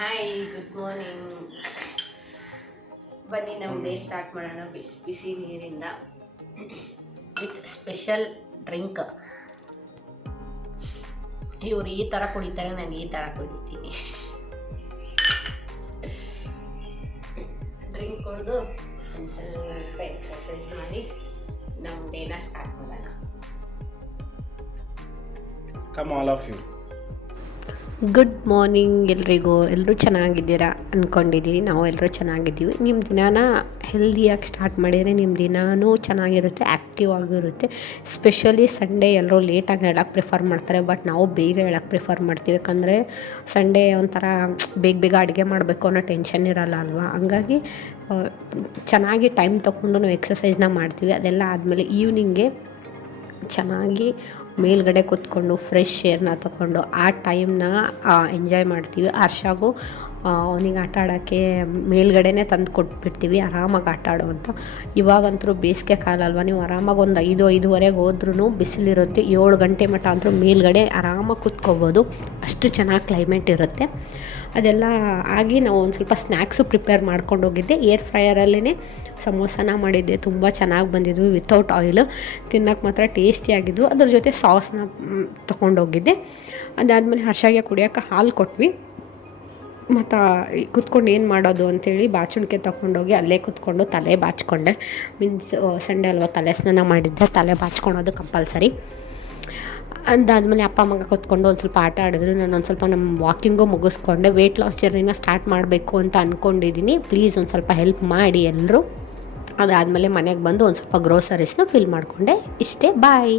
Hi, good morning. ಬನ್ನಿ ನಮ್ಮ day start ಮಾಡೋಣ ಬಿಸಿ ಬಿಸಿ ನೀರಿಂದ ವಿತ್ ಸ್ಪೆಷಲ್ ಡ್ರಿಂಕ್. ಇವ್ರು ಈ ಥರ ಕುಡಿತಾರೆ, ನಾನು ಈ ಥರ ಕುಡಿತೀನಿ. ಡ್ರಿಂಕ್ ಕುಡಿದು ಒಂದು ಸ್ವಲ್ಪ ಎಕ್ಸಸೈಸ್ ಮಾಡಿ ನಮ್ಮ ಡೇನ ಸ್ಟಾರ್ಟ್ ಮಾಡೋಣ. Come all of you. Good morning ಎಲ್ರಿಗೂ. ಎಲ್ಲರೂ ಚೆನ್ನಾಗಿದ್ದೀರಾ ಅಂದ್ಕೊಂಡಿದ್ದೀವಿ. ನಾವು ಎಲ್ಲರೂ ಚೆನ್ನಾಗಿದ್ದೀವಿ. ನಿಮ್ಮ ದಿನಾನ ಹೆಲ್ದಿಯಾಗಿ ಸ್ಟಾರ್ಟ್ ಮಾಡಿದರೆ ನಿಮ್ಮ ದಿನಾನೂ ಚೆನ್ನಾಗಿರುತ್ತೆ, ಆ್ಯಕ್ಟಿವ್ ಆಗಿರುತ್ತೆ. ಸ್ಪೆಷಲಿ ಸಂಡೇ ಎಲ್ಲರೂ ಲೇಟಾಗಿ ಹೇಳೋಕ್ಕೆ ಪ್ರಿಫರ್ ಮಾಡ್ತಾರೆ, ಬಟ್ ನಾವು ಬೇಗ ಹೇಳೋಕ್ಕೆ ಪ್ರಿಫರ್ ಮಾಡ್ತೀವಿ. ಯಾಕಂದರೆ ಸಂಡೇ ಒಂಥರ ಬೇಗ ಬೇಗ ಅಡುಗೆ ಮಾಡಬೇಕು ಅನ್ನೋ ಟೆನ್ಷನ್ ಇರಲ್ಲ ಅಲ್ವಾ. ಹಂಗಾಗಿ ಚೆನ್ನಾಗಿ ಟೈಮ್ ತೊಗೊಂಡು ನಾವು ಎಕ್ಸಸೈಸ್ನ ಮಾಡ್ತೀವಿ. ಅದೆಲ್ಲ ಆದಮೇಲೆ ಈವ್ನಿಂಗ್ಗೆ ಚೆನ್ನಾಗಿ ಮೇಲ್ಗಡೆ ಕೂತ್ಕೊಂಡು ಫ್ರೆಶ್ ಏರ್ನ ತೊಗೊಂಡು ಆ ಟೈಮ್ನ ಎಂಜಾಯ್ ಮಾಡ್ತೀವಿ. ಹರ್ಷಾಗೂ ಅವನಿಗೆ ಆಟ ಆಡೋಕ್ಕೆ ಮೇಲ್ಗಡೆನೇ ತಂದು ಕೊಟ್ಬಿಡ್ತೀವಿ, ಆರಾಮಾಗಿ ಆಟ ಆಡೋ ಅಂತ. ಇವಾಗಂತೂ ಬೇಸಿಗೆ ಕಾಲ ಅಲ್ವಾ, ನೀವು ಆರಾಮಾಗಿ ಒಂದು 5-5:30 ಹೋದ್ರೂ ಬಿಸಿಲಿರುತ್ತೆ. 7 ಗಂಟೆ ಮಟ್ಟ ಅಂತೂ ಮೇಲ್ಗಡೆ ಆರಾಮಾಗಿ ಕೂತ್ಕೋಬೋದು, ಅಷ್ಟು ಚೆನ್ನಾಗಿ ಕ್ಲೈಮೇಟ್ ಇರುತ್ತೆ. ಅದೆಲ್ಲ ಆಗಿ ನಾವು ಒಂದು ಸ್ವಲ್ಪ ಸ್ನ್ಯಾಕ್ಸು ಪ್ರಿಪೇರ್ ಮಾಡ್ಕೊಂಡು ಹೋಗಿದ್ದೆ. ಏರ್ ಫ್ರೈಯರಲ್ಲೇ ಸಮೋಸನ ಮಾಡಿದ್ದೆ, ತುಂಬ ಚೆನ್ನಾಗಿ ಬಂದಿದ್ವು ವಿತೌಟ್ ಆಯಿಲ್. ತಿನ್ನೋಕ್ಕೆ ಮಾತ್ರ ಟೇಸ್ಟಿಯಾಗಿದ್ವು. ಅದ್ರ ಜೊತೆ ಸಾಸ್ನ ತೊಗೊಂಡೋಗಿದ್ದೆ. ಅದಾದಮೇಲೆ ಹರ್ಷಾಗೆ ಕುಡಿಯೋಕ್ಕೆ ಹಾಲು ಕೊಟ್ವಿ. ಮತ್ತು ಕುತ್ಕೊಂಡು ಏನು ಮಾಡೋದು ಅಂಥೇಳಿ ಬಾಚಣಿಕೆ ತೊಗೊಂಡೋಗಿ ಅಲ್ಲೇ ಕುತ್ಕೊಂಡು ತಲೆ ಬಾಚ್ಕೊಂಡೆ. ಮೀನ್ಸ್ ಸಂಡೇ ಅಲ್ವಾ, ತಲೆ ಸ್ನಾನ ಮಾಡಿದ್ದೆ, ತಲೆ ಬಾಚ್ಕೊಳೋದು ಕಂಪಲ್ಸರಿ. ಅದಾದಮೇಲೆ ಅಪ್ಪ ಮಗ ಕೂತ್ಕೊಂಡು ಒಂದು ಸ್ವಲ್ಪ ಆಟ ಆಡಿದ್ರು. ನಾನು ಒಂದು ಸ್ವಲ್ಪ ನಮ್ಮ ವಾಕಿಂಗು ಮುಗಿಸ್ಕೊಂಡೆ. ವೆಯ್ಟ್ ಲಾಸ್ ಜರ್ನಿನ ಸ್ಟಾರ್ಟ್ ಮಾಡಬೇಕು ಅಂತ ಅಂದ್ಕೊಂಡಿದ್ದೀನಿ. ಪ್ಲೀಸ್ ಒಂದು ಸ್ವಲ್ಪ ಹೆಲ್ಪ್ ಮಾಡಿ ಎಲ್ಲರೂ. ಅದಾದಮೇಲೆ ಮನೆಗೆ ಬಂದು ಒಂದು ಸ್ವಲ್ಪ ಗ್ರೋಸರೀಸ್ನ ಫಿಲ್ ಮಾಡಿಕೊಂಡೆ. ಇಷ್ಟೇ, ಬಾಯ್.